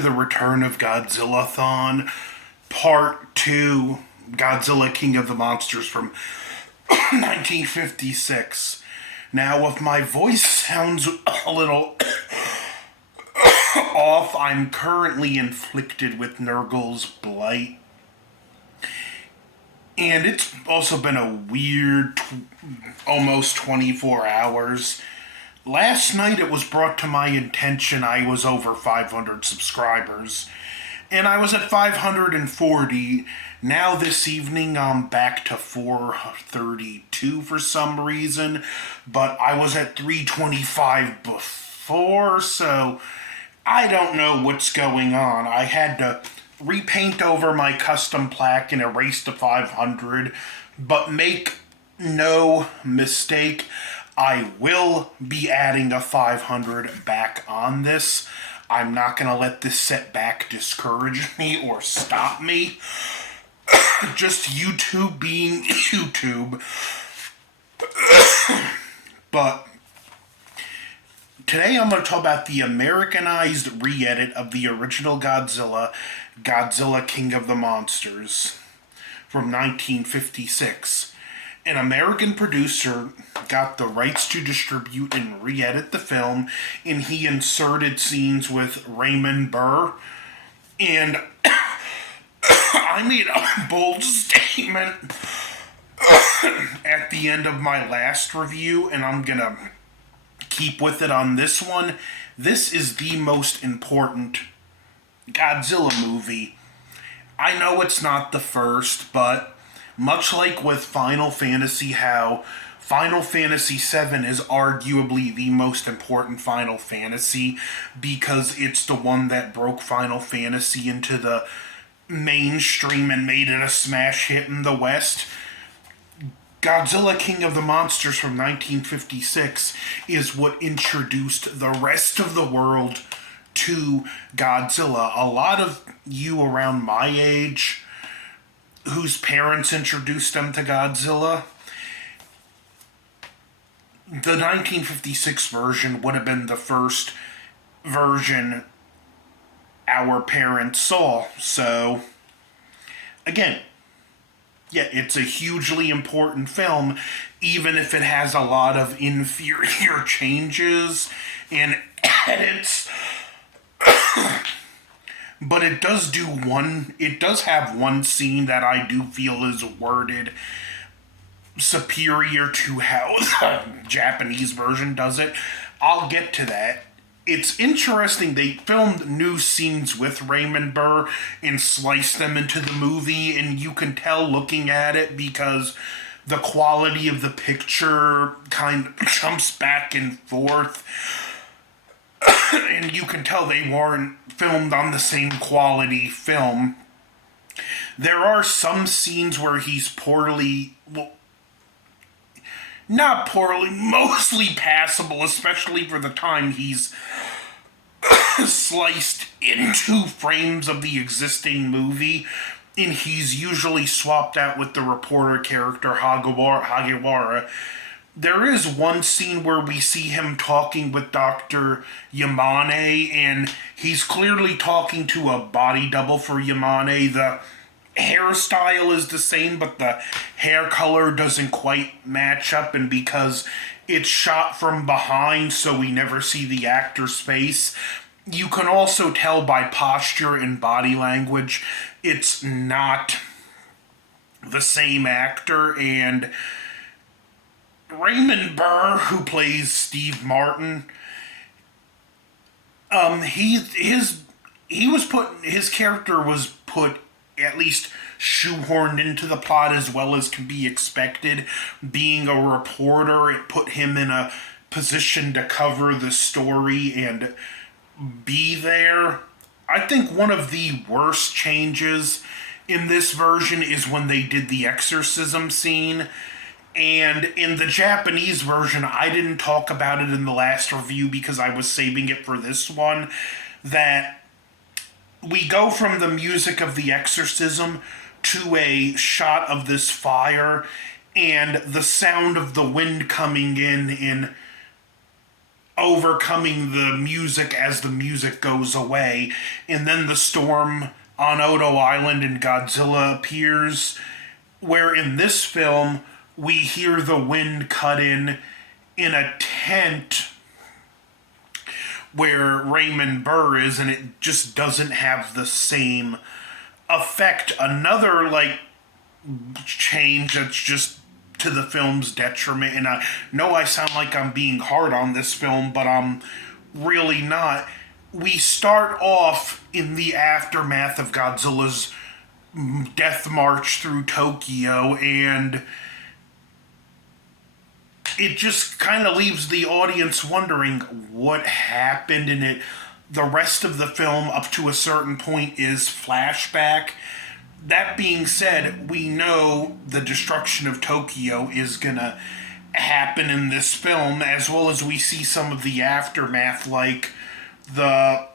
to the return of Godzillathon, Part 2, Godzilla King of the Monsters from 1956. Now, if my voice sounds a little off, I'm currently inflicted with Nurgle's blight. And it's also been a weird almost 24 hours. Last night it was brought to my attention I was over 500 subscribers. And I was at 540. Now this evening I'm back to 432 for some reason. But I was at 325 before, so I don't know what's going on. I had to repaint over my custom plaque and erase the 500. But make no mistake, I will be adding a 500 back on this. I'm not going to let this setback discourage me or stop me. Just YouTube being YouTube. But today I'm going to talk about the Americanized re-edit of the original Godzilla, Godzilla King of the Monsters, from 1956. An American producer got the rights to distribute and re-edit the film, and he inserted scenes with Raymond Burr. And I made a bold statement at the end of my last review, and I'm gonna keep with it on this one. This is the most important Godzilla movie. I know it's not the first, but much like with Final Fantasy, how Final Fantasy VII is arguably the most important Final Fantasy because it's the one that broke Final Fantasy into the mainstream and made it a smash hit in the West. Godzilla King of the Monsters from 1956 is what introduced the rest of the world to Godzilla. A lot of you around my age whose parents introduced them to Godzilla, the 1956 version would have been the first version our parents saw. So, again, yeah, it's a hugely important film, even if it has a lot of inferior changes and edits. But it does have one scene that I do feel is worded superior to how the Japanese version does it. I'll get to that. It's interesting, they filmed new scenes with Raymond Burr and sliced them into the movie, and you can tell looking at it because the quality of the picture kind of jumps back and forth. And you can tell they weren't filmed on the same quality film. There are some scenes where he's not poorly, mostly passable, especially for the time he's sliced into frames of the existing movie, and he's usually swapped out with the reporter character Hagiwara. There is one scene where we see him talking with Dr. Yamane, and he's clearly talking to a body double for Yamane. The hairstyle is the same, but the hair color doesn't quite match up, and because it's shot from behind, so we never see the actor's face, you can also tell by posture and body language it's not the same actor. And Raymond Burr, who plays Steve Martin, his character was put, at least shoehorned into the plot as well as can be expected. Being a reporter, it put him in a position to cover the story and be there. I think one of the worst changes in this version is when they did the exorcism scene. And in the Japanese version, I didn't talk about it in the last review because I was saving it for this one, that we go from the music of the exorcism to a shot of this fire and the sound of the wind coming in overcoming the music as the music goes away. And then the storm on Oto Island and Godzilla appears, where in this film we hear the wind cut in a tent where Raymond Burr is, and it just doesn't have the same effect. Another, like, change that's just to the film's detriment, and I know I sound like I'm being hard on this film, but I'm really not. We start off in the aftermath of Godzilla's death march through Tokyo, and it just kind of leaves the audience wondering what happened in it. The rest of the film, up to a certain point, is flashback. That being said, we know the destruction of Tokyo is gonna happen in this film, as well as we see some of the aftermath, like the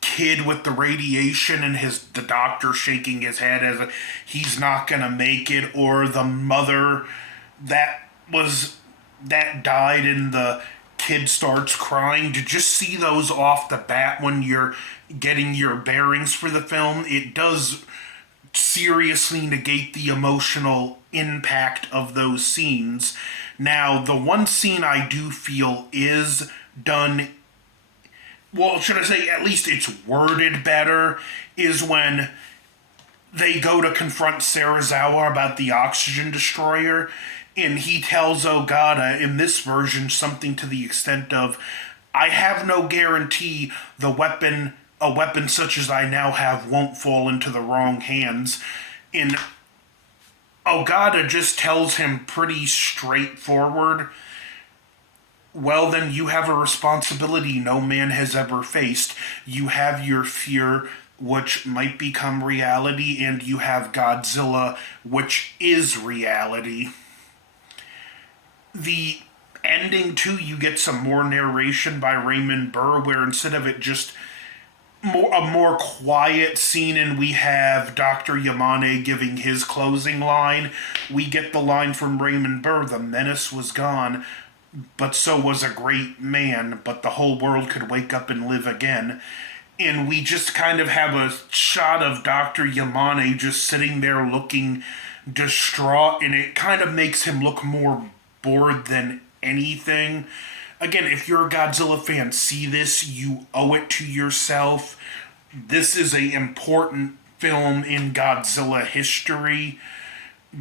kid with the radiation and the doctor shaking his head as he's not gonna make it, or the mother that died and the kid starts crying. To just see those off the bat when you're getting your bearings for the film, it does seriously negate the emotional impact of those scenes. Now, the one scene I do feel is done, well, should I say, at least it's worded better, is when they go to confront Serizawa about the oxygen destroyer, and he tells Ogata in this version something to the extent of, I have no guarantee a weapon such as I now have won't fall into the wrong hands. And Ogata just tells him pretty straightforward, well, then you have a responsibility no man has ever faced. You have your fear, which might become reality, and you have Godzilla, which is reality. The ending, too, you get some more narration by Raymond Burr, where instead of it just a more quiet scene and we have Dr. Yamane giving his closing line, we get the line from Raymond Burr, the menace was gone, but so was a great man, but the whole world could wake up and live again. And we just kind of have a shot of Dr. Yamane just sitting there looking distraught, and it kind of makes him look more bored than anything. Again, if you're a Godzilla fan, see this. You owe it to yourself. This is an important film in Godzilla history.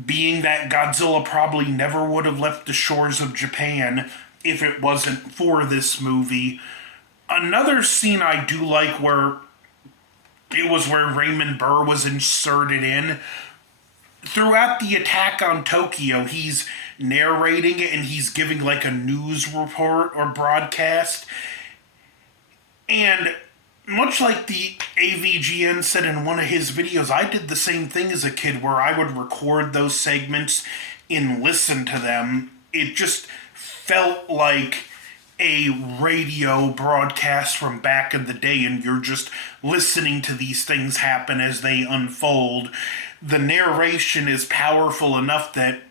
Being that Godzilla probably never would have left the shores of Japan if it wasn't for this movie. Another scene I do like where Raymond Burr was inserted in. Throughout the attack on Tokyo, he's narrating it and he's giving like a news report or broadcast. And much like the AVGN said in one of his videos, I did the same thing as a kid where I would record those segments and listen to them. It just felt like a radio broadcast from back in the day, and you're just listening to these things happen as they unfold. The narration is powerful enough that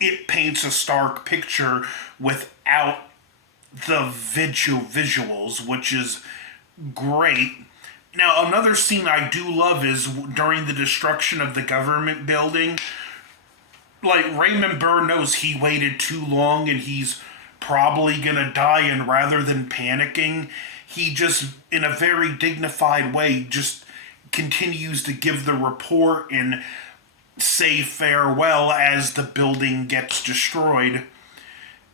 it paints a stark picture without the visuals, which is great. Now, another scene I do love is during the destruction of the government building. Like, Raymond Burr knows he waited too long and he's probably gonna die, and rather than panicking, he just, in a very dignified way, just continues to give the report and say farewell as the building gets destroyed.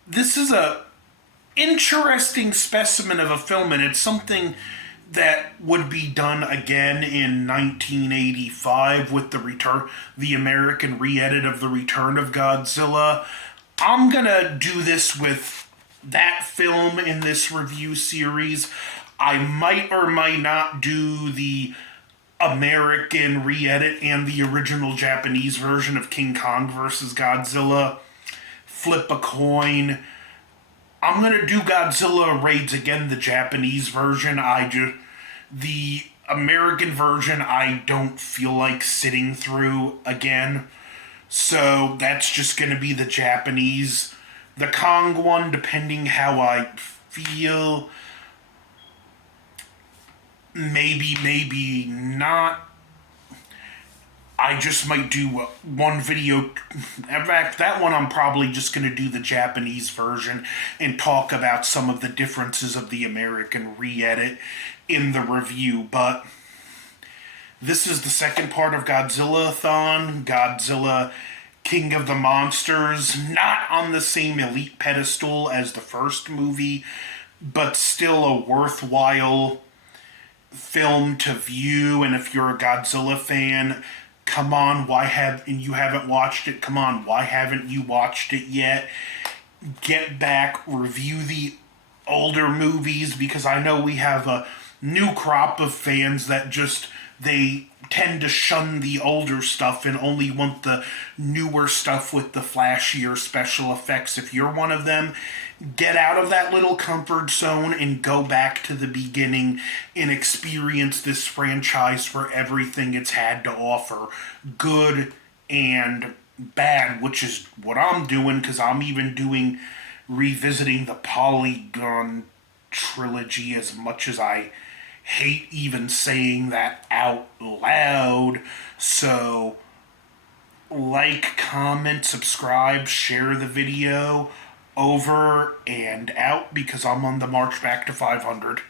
This is a interesting specimen of a film, and it's something that would be done again in 1985 with the American re-edit of The Return of Godzilla. I'm gonna do this with that film in this review series. I might or might not do the American re-edit and the original Japanese version of King Kong vs. Godzilla. Flip a coin. I'm gonna do Godzilla Raids Again, the Japanese version. The American version I don't feel like sitting through again. So that's just gonna be the Japanese The Kong one, depending how I feel, maybe not. I just might do one video. In fact, that one I'm probably just going to do the Japanese version and talk about some of the differences of the American re-edit in the review. But this is the second part of Godzillathon. Godzilla King of the Monsters. Not on the same elite pedestal as the first movie, but still a worthwhile film to view. And if you're a Godzilla fan, come on, and you haven't watched it, come on, why haven't you watched it yet? Get back, review the older movies, because I know we have a new crop of fans that they tend to shun the older stuff and only want the newer stuff with the flashier special effects. If you're one of them, get out of that little comfort zone and go back to the beginning and experience this franchise for everything it's had to offer, good and bad, which is what I'm doing, because I'm even revisiting the Polygon trilogy, as much as I hate even saying that out loud. So, like, comment, subscribe, share the video. Over and out, because I'm on the march back to 500.